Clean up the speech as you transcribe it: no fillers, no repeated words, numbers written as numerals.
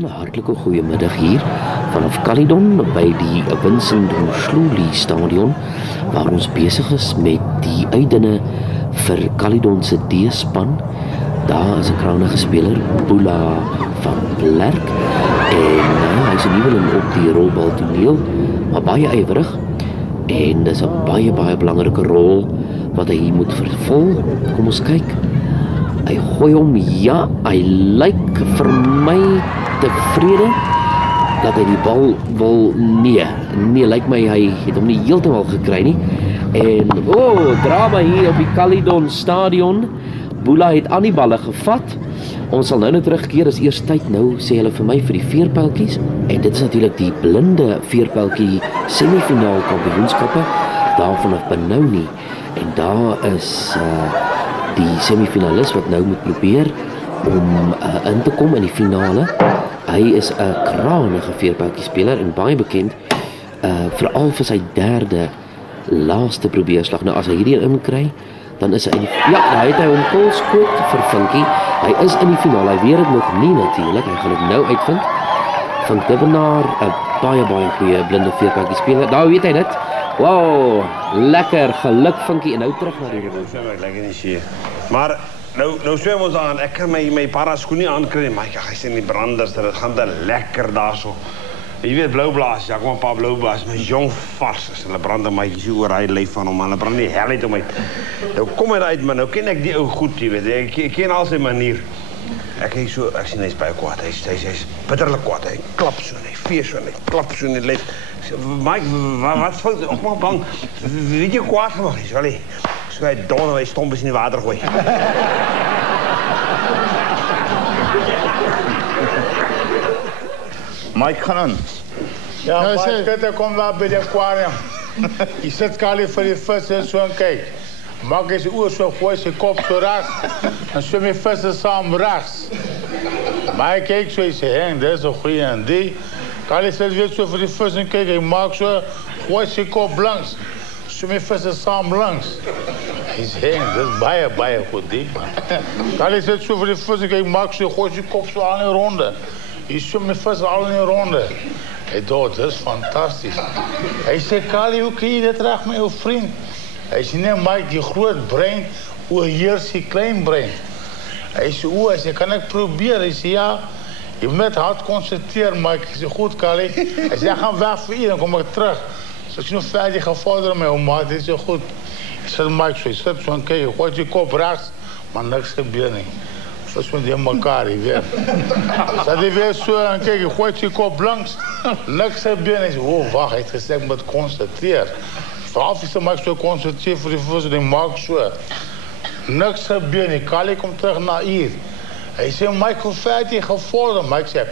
'n hartlike goeiemiddag hier vanaf Caledon by die Vincent Moshluli Stadion waar ons besig is met die uitdinne vir Caledon se D-span. Daar is 'n kragtige speler, Boela van Blerk, en hy is 'n nuweling op die rolbaltoneel, maar baie ywerig, en dis 'n baie belangrike rol wat hy hier moet vervul. Kom ons kyk. Hy gooi hom, ja, hy lyk vir my tevrede dat hy die bal wil, nee, lyk my hy het hom nie heeltemal gekry nie. En, drama hier op die Caledon Stadion. Boela het aan die balle gevat. Ons sal nou terugkeer, is eers tyd nou, sê hulle vir my, vir die veerpeltjies. En dit is natuurlik die blinde veerpeltjie semifinaal kampioenskappe, daar vanaf Benoni. En daar is die semifinalis wat nou moet probeer om in te kom in die finale. Hy is 'n kragtige veerpeltjie speler en baie bekend, veral vir sy derde laaste probeerslag. Nou as hy hierdie inkry, dan is hy in die, daar het hy hom koolskoot vir Funky. Hy is in die finale, hy weet dit nog nie natuurlik, hy gaan dit nou uitvind. Van Dibbenaar, 'n baie goeie blinde veerpeltjie speler. Nou weet hy dit. Wow, lekker, geluk Funky, en nou terug na die rond. Lekker nie sien. Maar nou swem ons aan. Ek kan my paraskoenie aankry, maar ek sien die branders, dit gaan dan lekker daarso. Jy weet blou blaas, ja, kom 'n paar blou blaas, my jong vars is. Hulle brand dan maatjies oor hy lyf van hom, hulle brand die hel uit hom uit. Nou kom hy uit, maar nou ken ek die ou goed, jy weet. Ek ken al sy manier. Ek sien hy's baie kwaad. Hy's bitterlik kwaad. Hy klap so, hy vee so, hy klap so in die lyf. Mike, wat fout? Op maar bang. Weet jy kwaad gemaak is, wel? So hy donder, hy stompes in die water gooi. Mike, gaan aan. Ja, Mike, kom daar by die aquarium. Jy sit Kali vir die vis en so en kyk. Maak hy sy oor so, gooi sy kop so regs, en swem die visse saam regs. Maar hy kyk so, hy sê, dit is 'n goeie en die. Kali sit weer so vir die vis en kyk, hy maak so, gooi sy kop langs, swem die visse saam langs. Hy sê, dit is baie goed, die. Kali sit so vir die vis en kyk, maak so, gooi sy kop so aan die ronde. Hy swem die vis al in die ronde. Hy dood, dit is fantastisch. Hy sê, Kali, hoe kry jy dit reg met jou vriend? Hy sê, nee, Mike, die groot brein oorheers die klein brein. Hy sê, kan ek probeer? Hy sê, ja, jy moet net hard concentreer, Mike. Hy sê, goed, Kali. Hy sê, ek gaan weg vir u, dan kom ek terug. So, ek sê, nou verder gevorder met jou maat. Hy sê, goed. Hy sê, Mike, so, hy sit so en kyk, hy gooi die kop rechts, maar niks gebeur nie. Vis met die mekaar, jy weet. Sy die weer so en kyk, hy gooi die kop langs, niks gebeur nie. Hy sê, wacht, hy het gesê, ek moet concentreer. Vanaf is Mike so concentreer vir die vis en die maak so. Niks gebeur nie. Kali kom terug na hier. Hy sê, Mike, hoe ver het jy gevorder? Mike sê,